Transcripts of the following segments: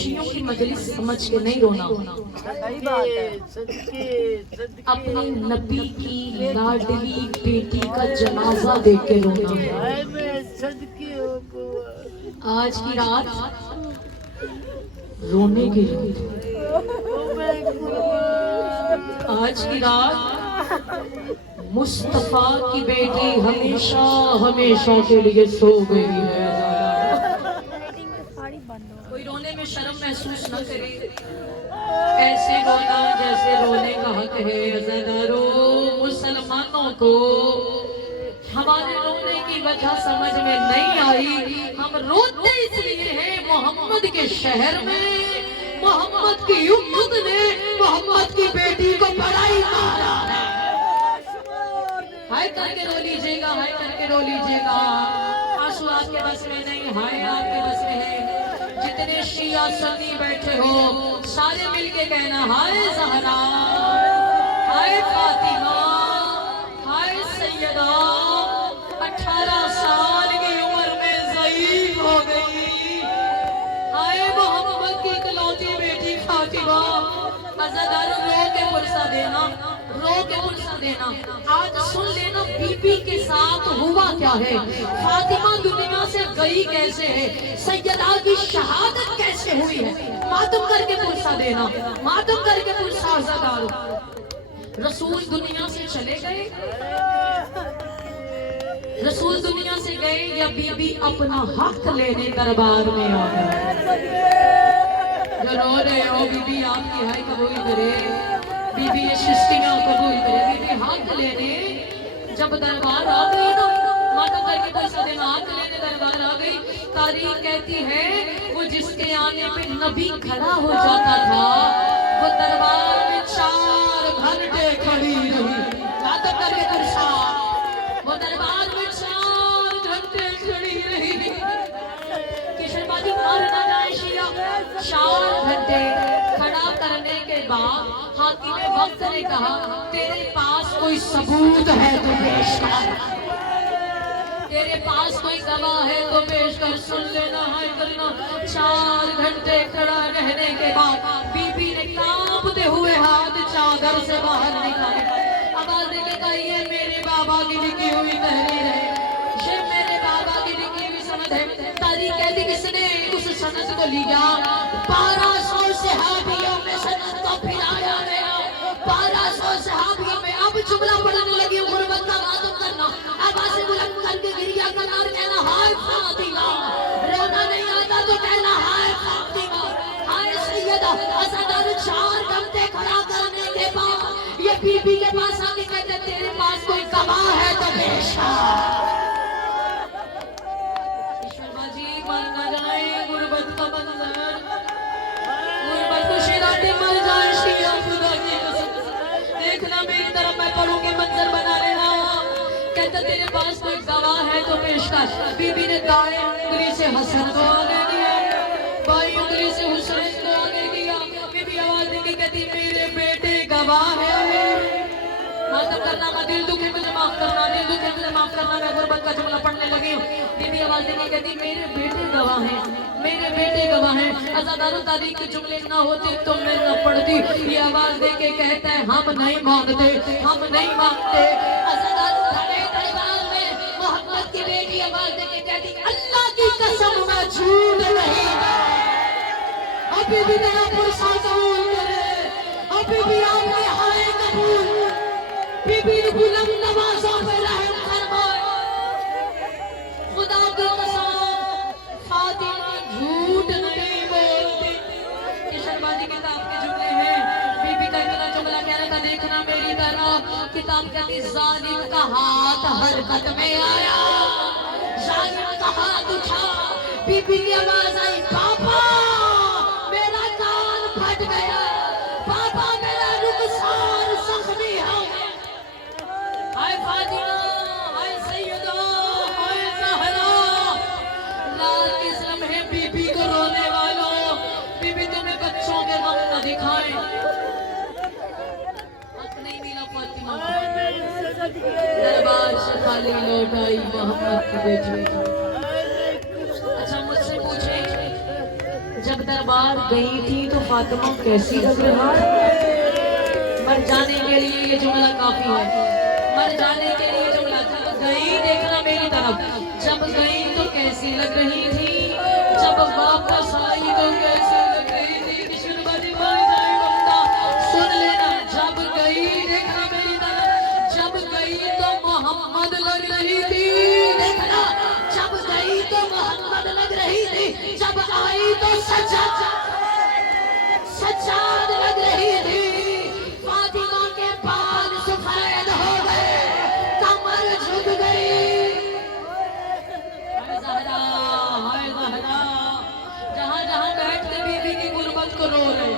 खुशियों की मजलिस समझ के नहीं रोना, अपने नबी की लाडली बेटी का जनाजा देख के रोना है। आज की रात रोने की रात, आज की रात मुस्तफा की बेटी हमेशा हमेशा के लिए सो गई है। कोई रोने में शर्म महसूस न करे, ऐसे रोना जैसे रोने का हक है। अज़ादारों, मुसलमानों को हमारे रोने की वजह समझ में नहीं आई। हम रोते इसलिए हैं मोहम्मद के शहर में मोहम्मद की उम्मत ने मोहम्मद की बेटी को पढ़ाई मारा है। हाय करके रो लीजिएगा, हाय करके रो लीजिएगा। आंसू आपके बस में नहीं, हाय आपके बस में है। जितने शिया सुन्नी बैठे हो सारे मिलके कहना, हाय ज़हरा, हाय फातिमा, हाय सैयदा। 18 साल की उम्र में ज़ईफ हो गई। हाय मोहम्मद की इकलौती बेटी फातिमा। अज़ादारों, रो के पुरसा देना, रो के पुरसा देना। आज सुन लेना बीबी के साथ हुआ क्या है, फातिमा दुनिया से गई कैसे है, सैयदा की शहादत कैसे हुई है। मातम करके पुरसा देना, मातम करके पुरसा। अज़ादारों, रसूल दुनिया से चले गए, रसूल दुनिया से गए या बीबी अपना हक लेने दरबार में आ गए। जो रो रहे हो बीबी आपकी हाय कबूल करे, बीबी ये सृष्टियां कबूल करे। बीबी हक लेने जब दरबार आ गई ना, मातम करके पैसा देना, हक लेने दरबार आ गई। तारीख कहती है वो जिसके आने पे नबी खड़ा हो जाता था वो दरबार में 4 घंटे खड़ी रही। मातम करके पैसा, वो दरबार में 4 घंटे खड़ी रही। किशनबाजी मार ना जाए शिया। 4 घंटे खड़ा करने के बाद हाकिम वक्त ने कहा, तेरे पास कोई सबूत है तो पेश कर, तेरे पास कोई गवाह है तो पेश कर। सुन लेना, हाय करना। 4 घंटे खड़ा रहने के बाद बीबी ने कांपते हुए हाथ चादर से बाहर निकाले। आवाज निकलता, ये मेरे बाबा की लिखी हुई तहरीर है, ये मेरे बाबा की लिखी हुई सनद है। तारीख कहती किसने उस सनद को लिया, 1200 सहाबियों में सनद को फिराया गया। 1200 सहाबियों में अब जुमला पढ़ने लगी, गुरबत का मातम करना, आवाज़ बुलंद करके गिरिया करना और कहना, हाय फातिमा। रोना नहीं आता तो कहना, हाय फातिमा, हाय सैयदा। अज़ादारों, 4 घंटे खड़ा करने के बाद ये बीबी के पास आके कहते, तेरे पास कोई गवाह है तो पेश कर। ईश्वरबाजी मर न जाए गुरबत का मंजर, गुरबत को शिराते मर जाए शिया खुदा की कसम। देखना मेरी तरफ, मैं पढ़ूंगी, मंजर बना लेना। कहता तेरे पास कोई गवाह है तो पेश कर। बीबी ने दाएं उंगली से हसन को आगे दिया, बाईं उंगली से हुसैन को आगे दिया। बीबी आवाज देके कहती, मेरे बेटे गवाह है। मातम करना, मैं दिल दुखे मुझे माफ करना, दिल दुखे मुझे माफ करना। मैं गुरबत का जुमला पढ़ने लगी हूँ। बीबी आवाज देके कहती, मेरे बेटे गवाह हैं, मेरे बेटे गवाह हैं। अज़ादारों, तारीख के जुमले ना होते तो मैं न पढ़ती। ये आवाज देके कहता है, हम नहीं मांगते, हम नहीं मांगते। अज़ादारों, दरबार में मोहम्मद की बेटी आवाज देके कहती, अल्लाह की कसम मैं झूठ नहीं, अभी भी मेरा पुरसा कबूल करे, अभी भी आपने हाय कबूल। बीबी बुलंद नवाज़ों पे रहम फरमाए। खुदा की कसम फातिमा झूठ नहीं बोलती। किशनबाजी किताब के जुमले हैं। बीबी का इतना जुमला कहने का, देखना मेरी तरह। किताब कहती, जालिम का हाथ हरकत में आया, जालिम का हाथ उठा। बीबी की आवाज आई, पापा मेरा कान फट गया, पापा मेरा रुखसार जख्मी है। हाय फातिमा, हाय सैयदा, हाय ज़हरा। लाल किस लम्हे बीबी को रोने वालों, बीबी तुम्हें बच्चों के गम न दिखाए। हक नहीं मिला फातिमा को, दरबार से खाली लौट आई मोहम्मद की बेटी। अच्छा मुझसे पूछे, जब दरबार गई थी तो फातिमा कैसी लग रहा है। मर जाने के लिए ये जुमला काफी है, मर जाने के लिए जुमला। जब गई, देखना मेरी तरफ, जब गई तो कैसी लग रही थी, जब वापस आई तो कैसी लग रही थी। किशोरबाजी भाई जाए बंदा सुन लेना, जब गई देखना मेरी तरफ, जब गई तो मोहम्मद लग रही थी। देखना, जब गई तो मोहम्मद लग रही थी, जब आई तो सज्जाद लग रही थी। फातिमा के बाल सफेद हो गए, कमर झुक गई। हाय ज़हरा, जहाँ जहाँ बैठ के बीबी की गुर्बत को रो रहे,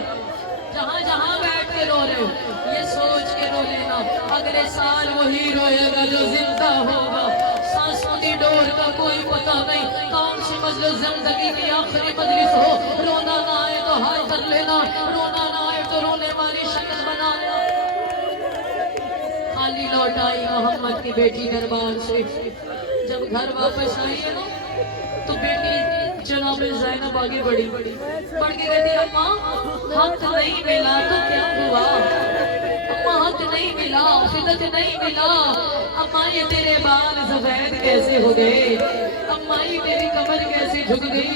जहाँ जहाँ बैठ के रो रहे, ये सोच के रो लेना अगले साल वही रोएगा जो जिंदा होगा। सांसों की डोर का कोई पता नहीं, कौन सी मजलिस जिंदगी की आखिरी मजलिस हो। रोना ना आए तो हाय कर लेना, रोना ना आए तो रोने वाली शक्ल बना लेना। खाली लौट आई मोहम्मद की बेटी दरबार से। जब घर वापस आई है ना तो बेटी जनाब ज़ैनब आगे बढ़ी, बढ़ के कहती अम्मा हक नहीं मिला तो क्या हुआ, अम्मा हक नहीं मिला, फिदक नहीं मिला। अम्मा ये तेरे बाल सफेद कैसे हो गए, अम्मा ये तेरी कमर कैसे झुक गई,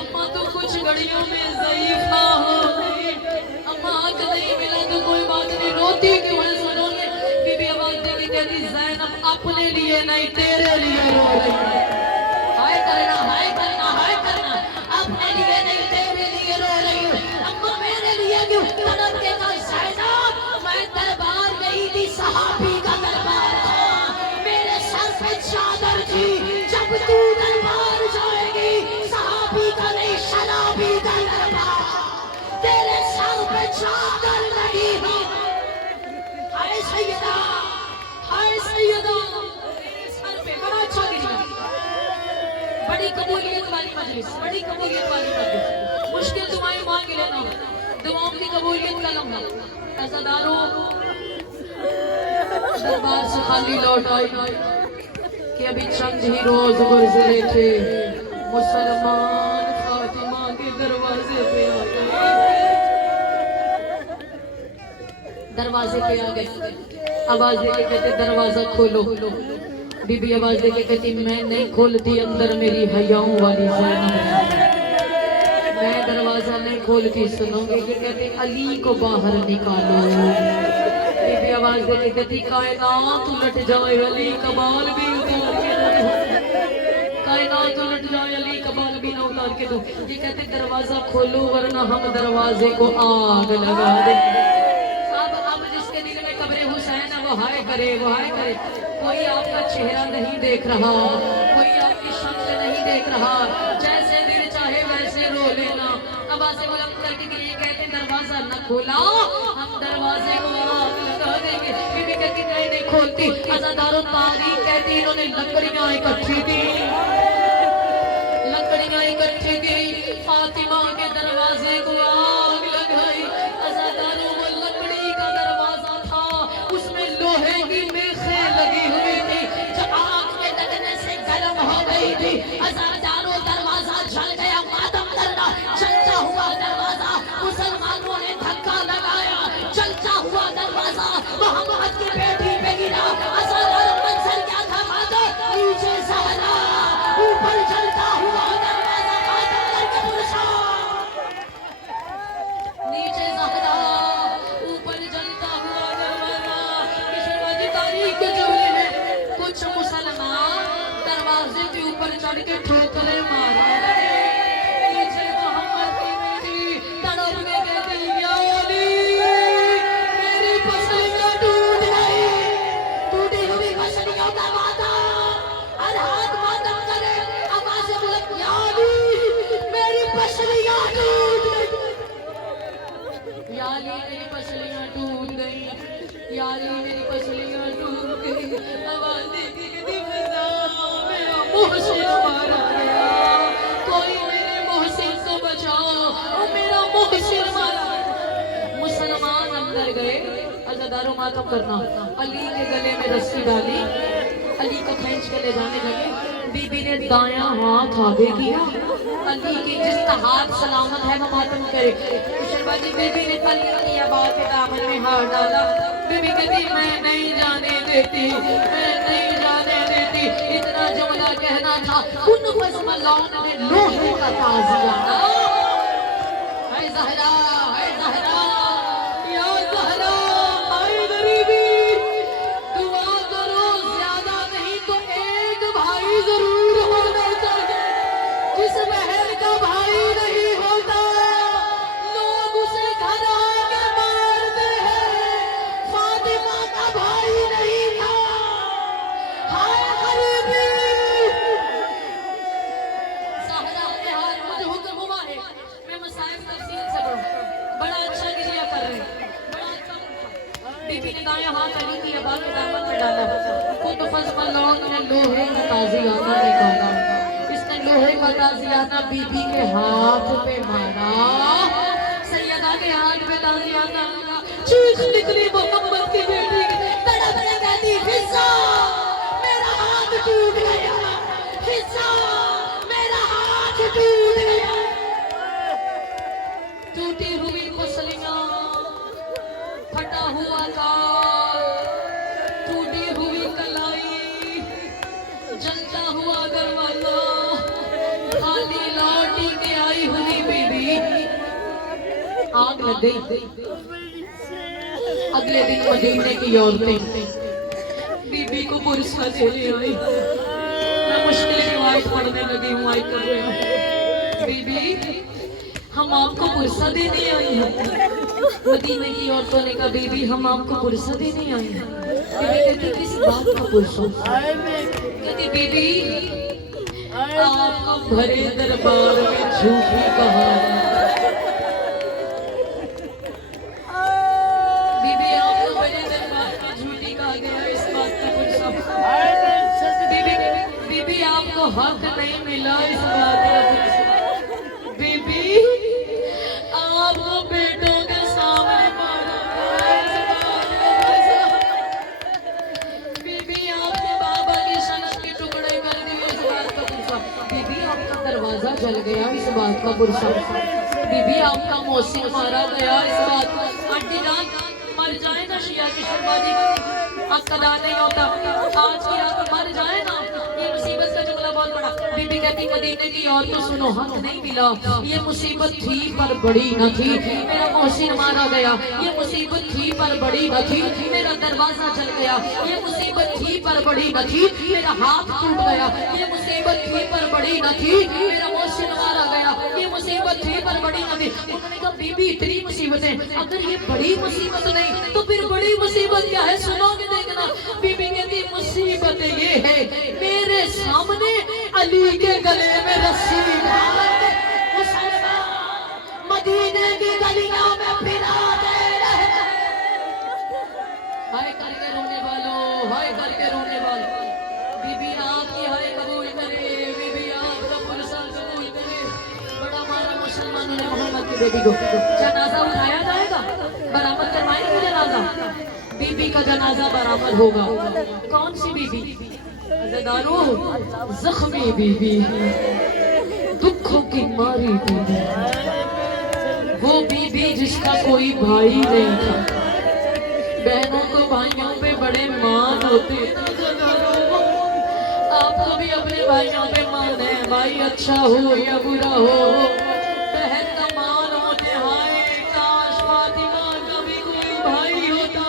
अम्मा तो कुछ घड़ियों में ज़ईफ़ा हो गई। अम्मा हक नहीं मिला तो कोई बात नहीं, रोती क्यों है सुनोगे। बीबी आवाज देके कहती ज़ैनब अपने लिए नहीं तेरे लिए रो रही है। हाय करना, हाय करना, हाय करना, अपने लिए नहीं तेरे लिए रो रही हूँ। अम्मा मेरे लिए क्यों तड़प के कहा ज़ैनब, मैं दरबार गई थी, सहाबी का दरबार था, मेरे सर पे चादर थी। जब तू दरबार जाएगी, सहाबी का नहीं शराबी का दरबार, तेरे सर पे चादर लगी हो। हाय सैयदा, हाय सैयदा, तेरे सर पे बड़ा अच्छा गिरा। बड़ी कबूलियत वाली मजलिस, बड़ी कबूलियत वाली मजलिस। मुश्किल दुआएं मांग लेना, दुआओं की कबूलियत का लम्हा। अज़ादारों दरबार से खाली लौट आई कि अभी चंद ही रोज गुजरे थे, मुसलमान फातिमा के दरवाजे पे आ गए। दरवाजे पे आ गए, आवाज देके कहते दरवाजा खोलो। बीबी आवाज देके कहती मैं नहीं खोलती, अंदर मेरी हयाओं वाली ज़ैनब है, मैं दरवाजा नहीं खोलती। सुनोगे कि कहते अली को बाहर निकालो। बीबी आवाज देके कहती कायनात उलट जाए, अली का बाल भी उतार के दो, कायनात उलट जाए, अली का बाल भी ना उतार के दो। ये कहते दरवाजा खोलो वरना हम दरवाजे को आग लगा देंगे। अब जिसके दिल में कब्र हुसैन है वो हाय करे, वो हाय करे। कोई आपका चेहरा नहीं देख रहा, कोई आपकी शक्ल नहीं देख रहा, जैसे दिल चाहे वैसे रो लेना। आवाज़ें बुलंद करके के लिए कहते दरवाजा न खोला, हम दरवाजे को आग लगा देंगे। बीबी कहती नहीं खोलती। अज़ादारों तारीख कहती इन्होंने लकड़ियां इकट्ठी की, लकड़ियां इकट्ठी की, फातिमा के दरवाजे को आग लगाई। अज़ादारों वो लकड़ी का दरवाजा था, उसमें लोहे की मेखें लगी हुई थी, जब आग के लगने से गर्म हो गई थी। अज़ादारों दरवाजा जल गया, मातम करना, जलता हुआ दरवाजा मुसलमानों ने धक्का लगाया, जलता हुआ दरवाजा मोहम्मद की बेटी पे गिरा। अज़ादारों मंजर क्या था माता, नीचे ज़हरा, ऊपर जलता हुआ दरवाजा मातम करके पुरुषा, नीचे ज़हरा, ऊपर जलता हुआ दरवाजा। किशोरबाजी तारीख के जोड़े में कुछ मुसलमान दरवाजे के ऊपर चढ़ के ठोकरें मारा। नीचे मोहम्मद की बेटी तड़प के कहती या अली मेरी पसलियां टूट गई। टूटी हुई पसलियों का वादा, हर हाथ मातम करे, आवाज़ें बुलंद या अली मेरी पसलियां टूट गई, या अली मेरी पसलियां टूट गई, या अली मेरी पसलियां टूट गई। आवाज़ देती कहती फिजा मेरा मोहसिन मारा गया, कोई मेरे मोहसिन को बचाओ, ओ मेरा मोहसिन मारा। मुसलमान अंदर गए। अज़ादारों मातम करना, अली के गले में रस्सी डाली, अली को खींच के ले जाने लगे। बीबी ने दाया हाथ आगे किया, अली की जिसका हाथ सलामत है वो मातम करे। शहबाजी बीबी ने अली की आबाद के दामन में हाथ डाला। बीबी कहती मैं नहीं जाने देती, मैं नहीं जाने देती। इतना जुमला कहना था, उन फज़्मलान ने लोहे का ताज़ियाना। है ज़हरा, है ज़हरा, या ज़हरा, माई गरीबी, दुआ करो ज्यादा नहीं तो एक भाई जरूर होना चाहिए। जिस बहन का भाई नहीं होता लोग उसे घर आके मारते हैं। फातिमा का भाई नहीं था, हाय गरीबी। ज़हरा के हाल मुझे हुक्म हुआ है, मैं मसाइब तफसील से पढ़ूं। बड़ा अच्छा गिरिया कर रहे हैं, बड़ा अच्छा मुल्क। बीबी ने दाया हाथ अली की आबाद के दामन में डाला। खुद फज़्मलान ने लोहे का ताज़ियाना निकाला। इसने लोहे का ताज़ियाना बीबी के हाथ पे मारा। सैयदा के हाथ पे ताज़ियाना लगा। चीख निकली मोहम्मद की बेटी, तड़प के कहती हिस्सा मेरा हाथ टूट गया, हिस्सा मेरा हाथ टूट गया। टूटी हुई पसलियां, फटा हुआ गाल, टूटी हुई कलाई, जलता हुआ दरवाजा, खाली लौटी के आई हुई बीबी। आग लग गई। अगले दिन मदीने की औरतें बीबी को पुरस्कार देने आई। मैं मुश्किल रिवायत पढ़ने लगी हूँ, आई कर रही हूँ। बीबी हम आपको पुरसा देने आई हैं। मदीने की औरतों ने कहा बीबी हम आपको पुरसा देने आई हैं। बीबी कहती किस बात का पुरसा? कहती बीबी आपको भरे दरबार में झूठी कहा। बीबी आपको भरे दरबार में झूठी कहा गया, इस बात का पुरसा। बीबी आपको हक नहीं मिला, इस बात का पुरसा। बीबी आपको बेटों के सामने मारा। बीबी आपके बाबा की सनत के टुकड़े कर दिए, इस बात का पुरसा। बीबी आपका दरवाजा जल गया, इस बात का पुरसा। बीबी आपका मौसिम मारा गया, इस बात का। आंटी जान मर जाए ना शिया की शहबाजी आपका दान नहीं होता, आज की रात मर जाए ना, ये मुसीबत का जुमला बहुत बड़ा। बीबी कहती मदीने की औरतों सुनो, हक नहीं मिला, ये मुसीबत थी पर बड़ी न थी। मेरा मौसिन मारा गया, ये मुसीबत थी पर बड़ी न थी। मेरा दरवाजा जल गया, ये मुसीबत थी पर बड़ी न थी। मेरा हाथ टूट गया, ये मुसीबत थी पर बड़ी न थी। मेरा मौसिन मारा गया, ये मुसीबत थी पर बड़ी न थी। उन्होंने कहा बीबी इतनी मुसीबतें, अगर ये बड़ी मुसीबत नहीं तो फिर बड़ी मुसीबत क्या है? सुनोगे देखना। बीबी कहती मुसीबत ये है मेरे सामने अली के गले में रस्सी डाल के मुसलमान मदीने की गलियों में फिरा दे रहे हैं। हाय करके रोने वालों, हाय करके रोने वालों, बीबी आपकी हाय कबूल करे, बीबी आपका पुरसा कबूल करे। बड़ा मारा मुसलमानों ने मोहम्मद की बेटी को। जनाजा उठाया जाएगा, बरामद करवाएंगे जनाजा। बीबी का जनाजा बरामद होगा। कौन सी बीबी? अज़ादारो जख्मी बीबी, दुखों की मारी बीबी, वो बीबी जिसका कोई भाई नहीं था। बहनों को भाइयों पे बड़े मान होते हैं। आपको भी अपने भाइयों पे मान है, भाई अच्छा हो या बुरा हो, बहन का मान होते। हाय काश फातिमा का भी कोई भाई होता,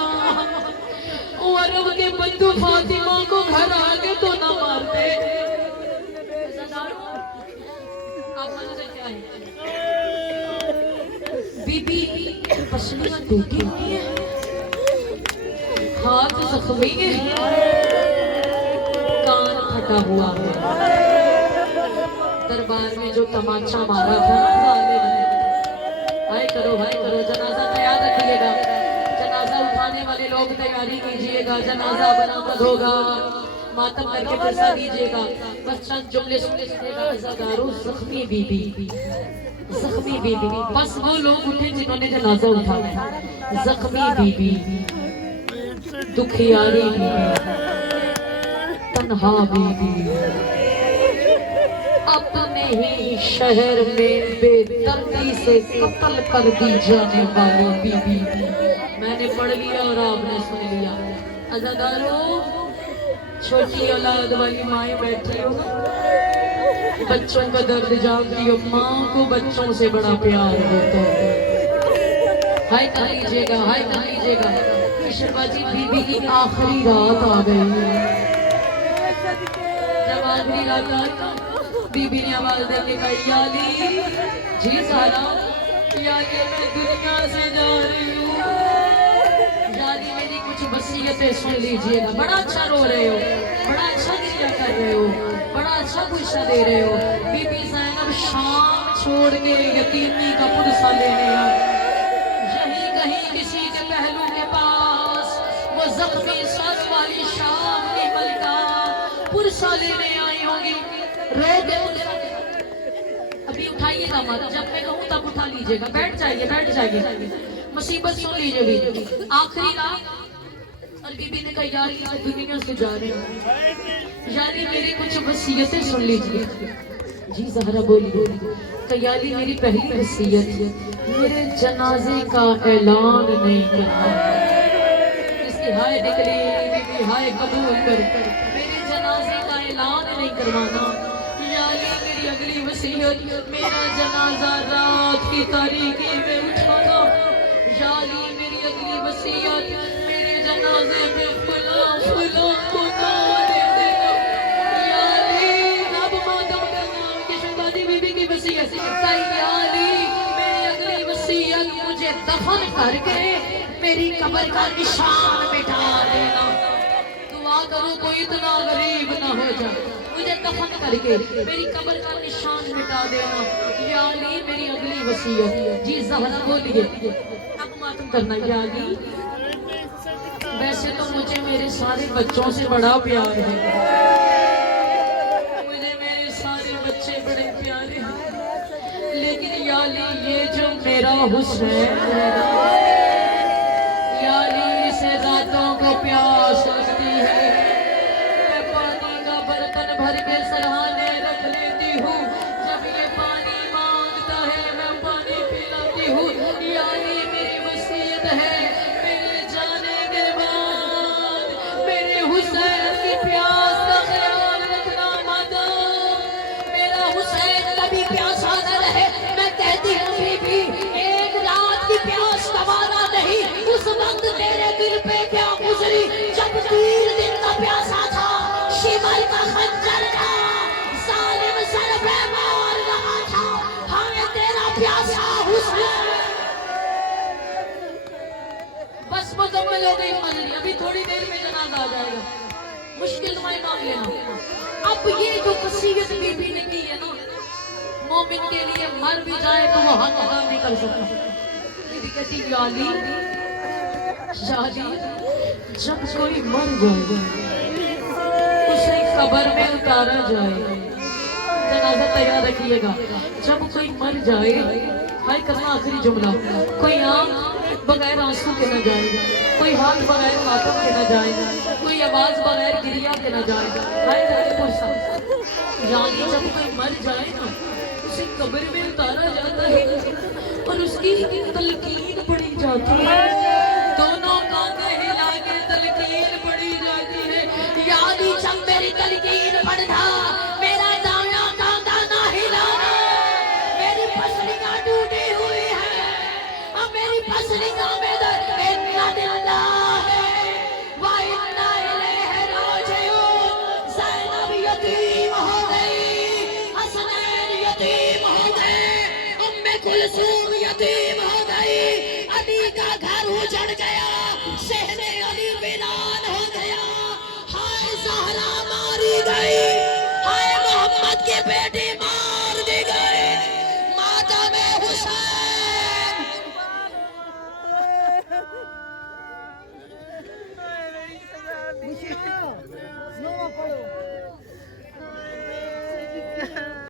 अरब के बंधु फातिमा को घर आके तो ना मारते। बीबी पसलियां टूटी हुई है, हाथ जख्मी है, कान फटा हुआ है। दरबार में जो तमाचा मारा था ना, हाय करो जनाजा तैयार रखिएगा। जनाजा उठाने वाले लोग तैयारी कीजिएगा, जनाजा बरामद होगा, मातम करके पैसा दीजिएगा। बस चंद जुमले सुनिएगा। अज़ादारो जख्मी बीबी, जख्मी बीबी, बस वो लोग उठे जिन्होंने जनाजा उठाया। जख्मी बीबी, दुखियारी बीबी, तन्हा बीबी, अपने ही शहर में बेदर्दी से कत्ल कर दी जाने वाली बीबी। मैंने पढ़ लिया और आपने सुन लिया। अज़ादारों, छोटी औलाद वाली माएँ बैठी हो, बच्चों का दर्द जानती हो, माँ को बच्चों से बड़ा प्यार होता है। हाय कर लीजिएगा, हाय कर लीजिएगा। किशोरबाजी बीबी की आखिरी रात आ गई है। जब आखिरी रात आई, बीबी ने आवाज देने का, याली जी सारा, याली मैं दुनिया से जा रही हूँ। याली मेरी कुछ वसीयतें सुन लीजिएगा। बड़ा अच्छा रो रहे हो, बड़ा अच्छा गिरिया कर रहे हो, बड़ा अच्छा गुस्सा दे रहे हो। बीबी ज़ैनब शाम छोड़ के यतीमी का पुरसा लेने आई। यही कहीं किसी के पहलू के पास वो जख्मी सर वाली शाम की मलिका पुरसा लेने आई होगी। रो के अभी उठाइएगा मत, जब मैं कहूँ तब उठा लीजिएगा। बैठ जाइए, बैठ जाइए। मुसीबत सुन लीजिए। आखिरी रात और बीबी ने कहा, यार मैं दुनिया से जा रही हूँ, यारी मेरी कुछ वसीयतें सुन लीजिए। जी ज़हरा बोलिए। कयाली मेरी पहली वसीयत, मेरे जनाजे का ऐलान नहीं करना। इसकी हाय निकली बीबी, हाय कबूल कर, मेरे जनाजे का ऐलान नहीं करवाना। याली मेरी अगली वसीयत, मेरा जनाजा रात की तारीकी में उठाना। याली मेरी अगली वसीयत, मेरे जनाजे में फुला फुला को दे देना। याली अब मातम करना। किशोरबाजी बीबी की वसीयत, याली मेरी अगली वसीयत, मुझे दफन करके मेरी कब्र का निशान मिटा देना। दुआ करो कोई इतना गरीब ना हो जाए, मुझे दफन करके मेरी कब्र का निशान मिटा देना। याली मेरी अगली वसीयत। जी ज़हरा बोलिए। अब मातम करना। याली वैसे तो मुझे मेरे सारे बच्चों से बड़ा प्यार है, मुझे मेरे सारे बच्चे बड़े प्यारे हैं, लेकिन याली ये जो मेरा हुसैन है ना, याली इसे रातों को प्यास लगती है। मैं पानी का बर्तन भर के सरहाने रख लेती हूँ, जब ये पानी मांगता है मैं पानी पिलाती हूँ। याली मेरी वसीयत है, मेरे जाने के बाद मेरे हुसैन की प्यास का ख्याल रखना मत। मेरा हुसैन कभी प्यासा न रहे। मैं कहती हूँ बीबी, एक रात की प्यास गवारा नहीं। उस वक्त तेरे दिल पे क्या गुजरी जब 3 दिन का प्यासा था। शिमर का खंजर था, जालिम सर पे मार रहा था। हाय तेरा प्यासा हुसैन। बस मुकम्मल हो गई मंजरी, अभी थोड़ी देर में जनाजा आ जाएगा। मुश्किल दुआएं मांग लेना। अब ये जो वसीयत बीबी ने की है ना, मोमिन के लिए मर भी जाए तो वो हक अदा नहीं कर सकता। बीबी कहती, याली जब कोई मर जाए उसे कब्र में उतारा जाए। जनाजा तैयार रखिएगा। जब कोई मर जाए, हाय करना आखिरी जुमला, कोई आंख बगैर आंसू के न जाएगा, कोई हाथ बगैर मातम के न जाएगा, कोई आवाज बगैर गिरिया के न जाएगा। हाय करके पुरसा। यानी जब कोई मर जाए ना, उसे कब्र में उतारा जाता है और उसकी तलकीन पड़ी जाती है। दोनों कांधे हिला के तलकीन पड़ी जाती है। यानी जब मेरी तलकीन पड़ना, मेरा दाया कांधा ना हिलाना। मेरी पसलियां टूटी हुई है, अब मेरी पसलियां में दर्द। इन्ना लिल्लाह व इन्ना इलैहि राजिऊन। ज़ैनब यतीम हो गई, हसनैन यतीम हो गए, उम्मे कुलसूम यतीम हो गई, अली का घर उजड़ गया, सहने